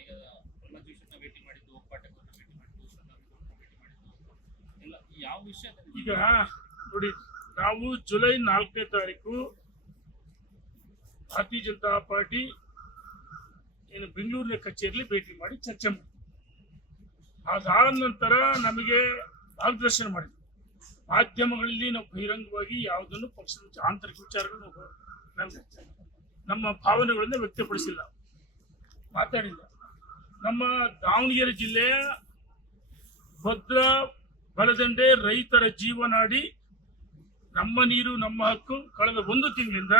ಈಗ ಪ್ರಹ್ಲಾದ್ ಜೋಶಿನ ಭೇಟಿ ಮಾಡಿದ್ದು, ಪಾಠಕರನ್ನ ಭೇಟಿ ಮಾಡಿದ್ದು, ಸದಾನಂದ ಭೇಟಿ ಮಾಡಿದ್ದು, ಎಲ್ಲ ಯಾವ ವಿಷಯದಲ್ಲಿ? ಈಗ ನೋಡಿ, ನಾವು ಜುಲೈ 4ನೇ ತಾರೀಕು ಭಾರತೀಯ ಜನತಾ ಪಾರ್ಟಿ ಏನು ಬೆಂಗಳೂರಿನ ಕಚೇರಿಯಲ್ಲಿ ಭೇಟಿ ಮಾಡಿ ಚರ್ಚೆ ಮಾಡಿದ್ವಿ. ಅದಾದ ನಂತರ ನಮಗೆ ಮಾರ್ಗದರ್ಶನ ಮಾಡಿದ್ವಿ. ಮಾಧ್ಯಮಗಳಲ್ಲಿ ನಾವು ಬಹಿರಂಗವಾಗಿ ಯಾವುದನ್ನು ಪಕ್ಷದ ಆಂತರಿಕ ವಿಚಾರಗಳನ್ನು ನಮ್ಮ ಭಾವನೆಗಳನ್ನ ವ್ಯಕ್ತಪಡಿಸಿಲ್ಲ, ಮಾತಾಡಿಲ್ಲ. ನಮ್ಮ ದಾವಣಗೆರೆ ಜಿಲ್ಲೆಯ ಭದ್ರಾ ಬಲದಂಡೆ ರೈತರ ಜೀವನಾಡಿ, ನಮ್ಮ ನೀರು ನಮ್ಮ ಹಕ್ಕು ಕಳೆದ 1 ತಿಂಗಳಿಂದ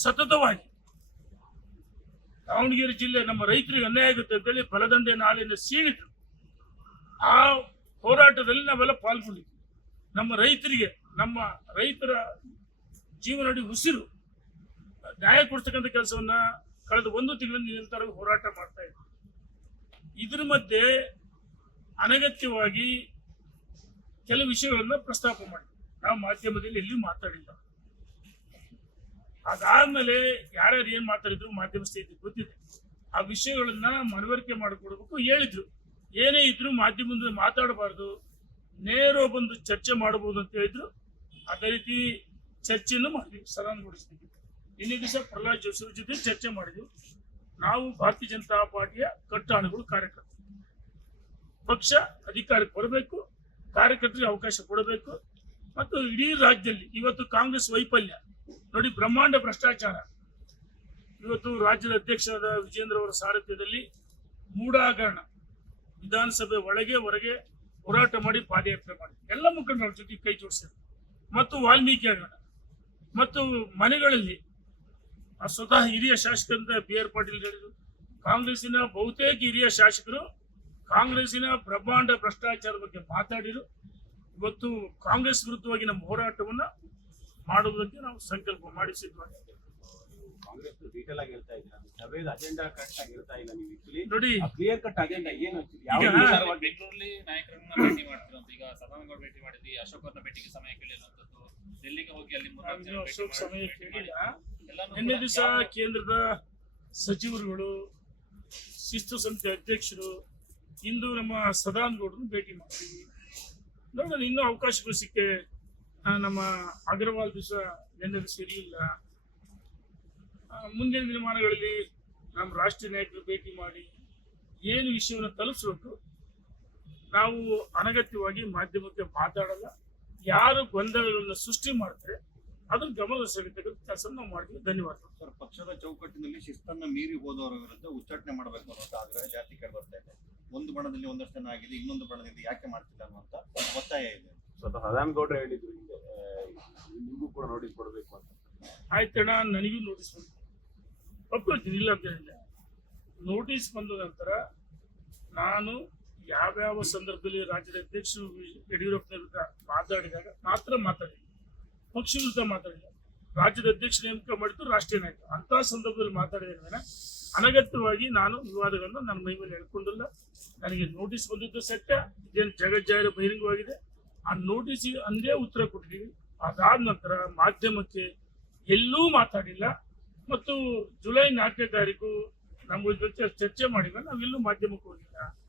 ಸತತವಾಗಿ ದಾವಣಗೆರೆ ಜಿಲ್ಲೆ ನಮ್ಮ ರೈತರಿಗೆ ಅನ್ಯಾಯ ಆಗುತ್ತೆ ಅಂತೇಳಿ ಬಲದಂಡೆ ನಾಲೆಯನ್ನು ಸೀಳಿದ್ರು. ಆ ಹೋರಾಟದಲ್ಲಿ ನಾವೆಲ್ಲ ಪಾಲ್ಗೊಂಡಿದ್ವಿ. ನಮ್ಮ ರೈತರಿಗೆ, ನಮ್ಮ ರೈತರ ಜೀವನಾಡಿ ಉಸಿರು ನ್ಯಾಯ ಕೊಡ್ತಕ್ಕಂಥ ಕೆಲಸವನ್ನ ಕಳೆದ 1 ತಿಂಗಳಿಂದ ನಿರಂತರವಾಗಿ ಹೋರಾಟ ಮಾಡ್ತಾ ಇದ್ವಿ. ಇದ್ರ ಮಧ್ಯೆ ಅನಗತ್ಯವಾಗಿ ಕೆಲವು ವಿಷಯಗಳನ್ನ ಪ್ರಸ್ತಾಪ ಮಾಡಿ ನಾವು ಮಾಧ್ಯಮದಲ್ಲಿ ಎಲ್ಲಿ ಮಾತಾಡಿಲ್ಲ. ಅದಾದ್ಮೇಲೆ ಯಾರ್ಯಾರು ಏನ್ ಮಾತಾಡಿದ್ರು ಮಾಧ್ಯಮ ಸ್ನೇಹಿತರಿಗೆ ಗೊತ್ತಿದೆ. ಆ ವಿಷಯಗಳನ್ನ ಮನವರಿಕೆ ಮಾಡಿಕೊಡ್ಬೇಕು ಹೇಳಿದ್ರು. ಏನೇ ಇದ್ರು ಮಾಧ್ಯಮದಿಂದ ಮಾತಾಡಬಾರ್ದು, ನೇರ ಬಂದು ಚರ್ಚೆ ಮಾಡಬಹುದು ಅಂತ ಹೇಳಿದ್ರು. ಅದೇ ರೀತಿ ಚರ್ಚೆಯನ್ನು ಮಾಡಿದ್ವಿ, ಸದಾನಂದಗೊಳಿಸಿದ್ವಿ. ಇನ್ನೇ ದಿವಸ ಪ್ರಹ್ಲಾದ್ ಜೋಶಿ ಜೊತೆ ಚರ್ಚೆ ಮಾಡಿದ್ವಿ. ನಾವು ಭಾರತೀಯ ಜನತಾ ಪಾರ್ಟಿಯ ಕಟ್ಟಾಣಗಳು, ಕಾರ್ಯಕರ್ತರು. ಪಕ್ಷ ಅಧಿಕಾರಕ್ಕೆ ಬರಬೇಕು, ಕಾರ್ಯಕರ್ತರಿಗೆ ಅವಕಾಶ ಕೊಡಬೇಕು. ಮತ್ತು ಇಡೀ ರಾಜ್ಯದಲ್ಲಿ ಇವತ್ತು ಕಾಂಗ್ರೆಸ್ ವೈಫಲ್ಯ ನೋಡಿ, ಬ್ರಹ್ಮಾಂಡ ಭ್ರಷ್ಟಾಚಾರ. ಇವತ್ತು ರಾಜ್ಯದ ಅಧ್ಯಕ್ಷರಾದ ವಿಜೇಂದ್ರ ಅವರ ಸಾರಥ್ಯದಲ್ಲಿ ಮೂಢಾಗರಣ, ವಿಧಾನಸಭೆ ಒಳಗೆ ಹೊರಗೆ ಹೋರಾಟ ಮಾಡಿ ಪಾದಯಾತ್ರೆ ಮಾಡಿ ಎಲ್ಲ ಮುಖಂಡರ ಜೊತೆ ಕೈ ಜೋಡಿಸಿದ್ರು. ಮತ್ತು ವಾಲ್ಮೀಕಿ ಹಗರಣ, ಮತ್ತು ಮನೆಗಳಲ್ಲಿ ಸ್ವತಃ ಹಿರಿಯ ಶಾಸಕರಂತ BR ಪಾಟೀಲ್ ಹೇಳಿದ್ರು. ಕಾಂಗ್ರೆಸ್ಸಿನ ಬಹುತೇಕ ಹಿರಿಯ ಶಾಸಕರು ಕಾಂಗ್ರೆಸ್ಸಿನ ಬ್ರಹ್ಮಾಂಡ ಭ್ರಷ್ಟಾಚಾರದ ಬಗ್ಗೆ ಮಾತಾಡಿರು. ಇವತ್ತು ಕಾಂಗ್ರೆಸ್ ವಿರುದ್ಧವಾಗಿ ನಮ್ಮ ಹೋರಾಟವನ್ನ ಮಾಡುವುದಕ್ಕೆ ನಾವು ಸಂಕಲ್ಪ ಮಾಡಿಸಿದ್ವಿ. ಕಾಂಗ್ರೆಸ್ ಡೀಟೇಲ್ ಆಗಿ ಹೇಳ್ತಾ ಇದ್ದೀರಾ, ಸಭೆಯ ಅಜೆಂಡಾ ಕರೆಕ್ಟ್ ಆಗಿ ಇರ್ತಾ ಇಲ್ಲ. ನೀವು ನೋಡಿ, ಕ್ಲಿಯರ್ ಕಟ್ ಅಜೆಂಡಾ ಏನು? ಬೆಂಗಳೂರಲ್ಲಿ ನಾಯಕರನ್ನ ಭೇಟಿ ಮಾಡ್ತಿರೋದು. ಈಗ ಸದಾನಂದ ಭೇಟಿ ಮಾಡಿದ್ವಿ, ಅಶೋಕ್ ಅವ್ರನ್ನ ಭೇಟಿಗೆ ಸಮಯ ಕೇಳಿರುವಂತದ್ದು, ಡೆಲ್ಲಿಗೆ ಹೋಗಿ ಅಲ್ಲಿ ಅಶೋಕ್ ಸಮಯ ಕೇಳಿಲ್ಲ. ನಿನ್ನೆ ದಿವಸ ಕೇಂದ್ರದ ಸಚಿವರುಗಳು, ಶಿಸ್ತು ಸಮಿತಿ ಅಧ್ಯಕ್ಷರು, ಇಂದು ನಮ್ಮ ಸದಾನಂದ ಗೌಡರನ್ನು ಭೇಟಿ ಮಾಡ್ತೀವಿ. ನೋಡೋಣ, ಇನ್ನೂ ಅವಕಾಶಗಳು ಸಿಕ್ಕೆ. ನಮ್ಮ ಅಗ್ರವಾಲ್ ದಿವಸ ನಿನ್ನೆ ದಿವಸ ಇರಲಿಲ್ಲ. ಮುಂದಿನ ದಿನಮಾನಗಳಲ್ಲಿ ನಮ್ಮ ರಾಷ್ಟ್ರೀಯ ನಾಯಕರು ಭೇಟಿ ಮಾಡಿ ಏನು ವಿಷಯವನ್ನು ತಲುಪಿಸಬೇಕು. ನಾವು ಅನಗತ್ಯವಾಗಿ ಮಾಧ್ಯಮಕ್ಕೆ ಮಾತಾಡಲ್ಲ. ಯಾರು ಗೊಂದಲಗಳನ್ನು ಸೃಷ್ಟಿ ಮಾಡ್ತಾರೆ ಅದನ್ನು ಗಮನದ ಸೆಳೆತಕ್ಕಂಥ ಕೆಲಸ ನಾವು ಮಾಡಿದ್ವಿ. ಧನ್ಯವಾದ ಸರ್. ಪಕ್ಷದ ಚೌಕಟ್ಟಿನಲ್ಲಿ ಶಿಸ್ತನ್ನ ಮೀರಿ ಹೋದವರ ವಿರುದ್ಧ ಉಚ್ಚಾಟನೆ ಮಾಡಬೇಕು ಅನ್ನೋ ಆಗ್ರಹ ಜಾತಿ ಕೇಳಿ ಬರ್ತಾ ಇದೆ. ಒಂದು ಬಣದಲ್ಲಿ ಒಂದಷ್ಟು ಜನ ಆಗಿದೆ, ಇನ್ನೊಂದು ಬಣದಿಂದ ಯಾಕೆ ಮಾಡ್ತಿಲ್ಲ ಅನ್ನುವಂತ ಒತ್ತಾಯ ಇದೆ. ಸದಾನಂದ ಗೌಡ್ರು ಹೇಳಿದ್ರು, ನಿಮಗೂ ಕೂಡ ನೋಟಿಸ್ ಕೊಡಬೇಕು ಅಂತ. ಆಯ್ತಣ್ಣ, ನನಗೂ ನೋಟಿಸ್ ಬಂತು, ಒಪ್ಕೊಳ್ತೀನಿ, ಇಲ್ಲ ಅಂತ ಹೇಳಿಲ್ಲ. ನೋಟಿಸ್ ಬಂದ ನಂತರ ನಾನು ಯಾವ್ಯಾವ ಸಂದರ್ಭದಲ್ಲಿ ರಾಜ್ಯದ ಅಧ್ಯಕ್ಷರು ಯಡಿಯೂರಪ್ಪನ ವಿರುದ್ಧ ಮಾತಾಡಿದಾಗ ಮಾತ್ರ ಮಾತಾಡಿಲ್ಲ, ಪಕ್ಷ ವಿರುದ್ಧ ಮಾತಾಡಿಲ್ಲ. ರಾಜ್ಯದ ಅಧ್ಯಕ್ಷ ನೇಮಕ ಮಾಡಿದ್ದು ರಾಷ್ಟ್ರೀಯ ನಾಯಕ, ಅಂತಹ ಸಂದರ್ಭದಲ್ಲಿ ಮಾತಾಡಿದ ಅನಗತ್ಯವಾಗಿ ನಾನು ವಿವಾದಗಳನ್ನು ನನ್ನ ಮೈ ಮೇಲೆ ಹೇಳ್ಕೊಂಡಿಲ್ಲ. ನನಗೆ ನೋಟಿಸ್ ಬಂದಿದ್ದು ಸತ್ಯ, ಇದೇನು ಜಗಜ್ಜಾಹಿರ ಬಹಿರಂಗವಾಗಿದೆ. ಆ ನೋಟಿಸಿಗೆ ಅಂದೇ ಉತ್ತರ ಕೊಟ್ಟಿದ್ದೀವಿ. ಅದಾದ ನಂತರ ಮಾಧ್ಯಮಕ್ಕೆ ಎಲ್ಲೂ ಮಾತಾಡಿಲ್ಲ. ಮತ್ತು ಜುಲೈ 4ನೇ ತಾರೀಕು ನಮ್ಮ ಜೊತೆ ಚರ್ಚೆ ಮಾಡಿದ ನಾವೆಲ್ಲೂ ಮಾಧ್ಯಮಕ್ಕೆ ಹೋಗಿಲ್ಲ.